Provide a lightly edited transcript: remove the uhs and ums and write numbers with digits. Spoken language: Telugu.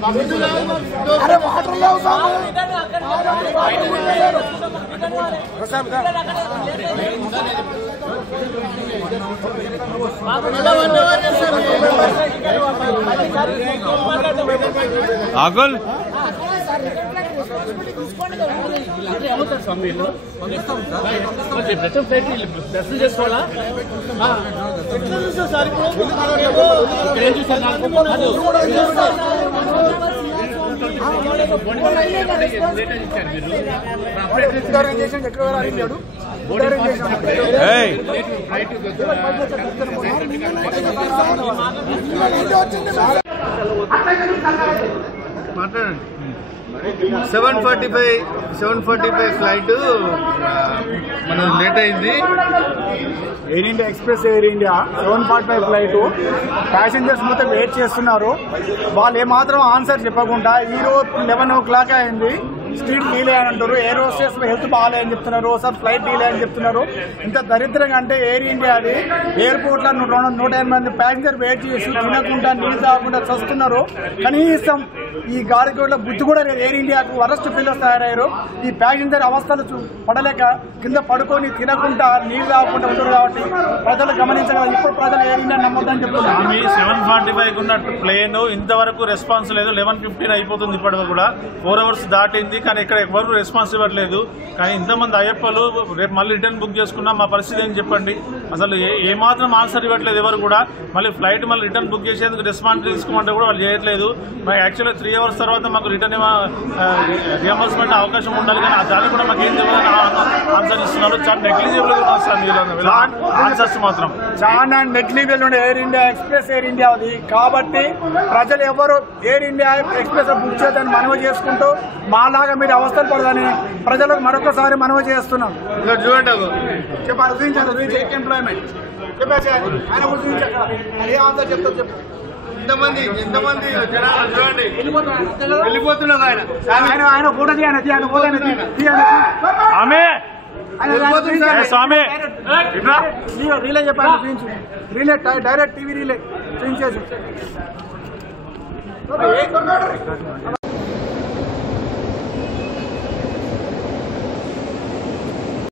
अरे वाटर ले आगल మాట్లాడండి 7:45 ఫ్లైట్ మన లేట్ అయింది. Air India express air India 7:45 flight passengers మొత్తం వెయిట్ చేస్తున్నారు. వాళ్ళు ఏమాత్రం ఆన్సర్ చెప్పకుండా ఈరోజు 11 o'clock అయింది. స్ట్రీట్ డీలే అని అంటారు. ఎయిర్ హోస్టెస్ హెల్త్ బాగాలే అని చెప్తున్నారు. ఒకసారి ఫ్లైట్ డీలే అని చెప్తున్నారు. ఇంత దరిద్రంగా అంటే ఎయిర్ ఇండియా అది ఎయిర్పోర్ట్ లో 180 మంది ప్యాసింజర్ వెయిట్ చేసి తినకుండా నీళ్ళు తాగకుండా చస్తున్నారు. కనీసం ఈ గాడికోట్ల బుద్ధి కూడా లేదు. ఎయిర్ ఇండియాకు వరస్ట్ ఫీల్స్ తయారయ్యారు. ఈ ప్యాసింజర్ అవస్థలు పడలేక కింద పడుకొని తినకుండా నీళ్ళు తాగకుండా ఉంటారు. కాబట్టి ప్రజలు గమనించగలరు. ఇప్పుడు ప్రజలు ఎయిర్ ఇండియా నమ్మొద్దని చెప్తున్నారు. 7:45 ఉన్నట్టు ప్లేన్ ఇంతవరకు రెస్పాన్స్ లేదు. 11:15 అయిపోతుంది. ఇప్పటివరకు కూడా 4 hours దాటింది. కానీ ఇక్కడ ఎవరు రెస్పాన్స్ ఇవ్వట్లేదు. కానీ ఇంతమంది అయ్యప్పలు రేపు మళ్ళీ రిటర్న్ బుక్ చేసుకున్నా మా పరిస్థితి ఏం చెప్పండి. అసలు ఏమాత్రం ఆన్సర్ ఇవ్వట్లేదు ఎవరు కూడా. మళ్ళీ ఫ్లైట్ మళ్ళీ రిటర్న్ బుక్ చేసేందుకు రెస్పాన్స్ తీసుకోమంటే కూడా వాళ్ళు చేయట్లేదు. మరి యాక్చువల్గా 3 hours తర్వాత మాకు రిటర్న్ రియంబర్స్మెంట్ అవకాశం ఉండాలి. కానీ దానికి కూడా మాకు ఏం తెలియదు ఆన్సర్ ఇస్తున్నారు. చాలా నెగ్లిజిబుల్ ఆన్సర్స్ మాత్రం చాలా నెగ్లిజిబుల్ ఉండే air India express air India అది. కాబట్టి ప్రజలు ఎవరు ఎయిర్ ఇండియా ఎక్స్ప్రెస్ బుక్ చేయదని మనవి చేసుకుంటూ మాలాగా మీరు అవస్థలు పడదని ప్రజలకు మరొకసారి మనవి చేస్తున్నాం. చూడండి చెప్పాలి ఎంప్లాయ్మెంట్ ఆయన ఏ ఆన్సర్ చెప్తారు చెప్పు. ఎంతమంది చూడండి వెళ్ళిపోతున్నారు. ఆయన ఫోటో ఆయన ఫోటో స్వామి రీలే చెప్పాలి. రీలే డైరెక్ట్ టీవీ రీలే చేసి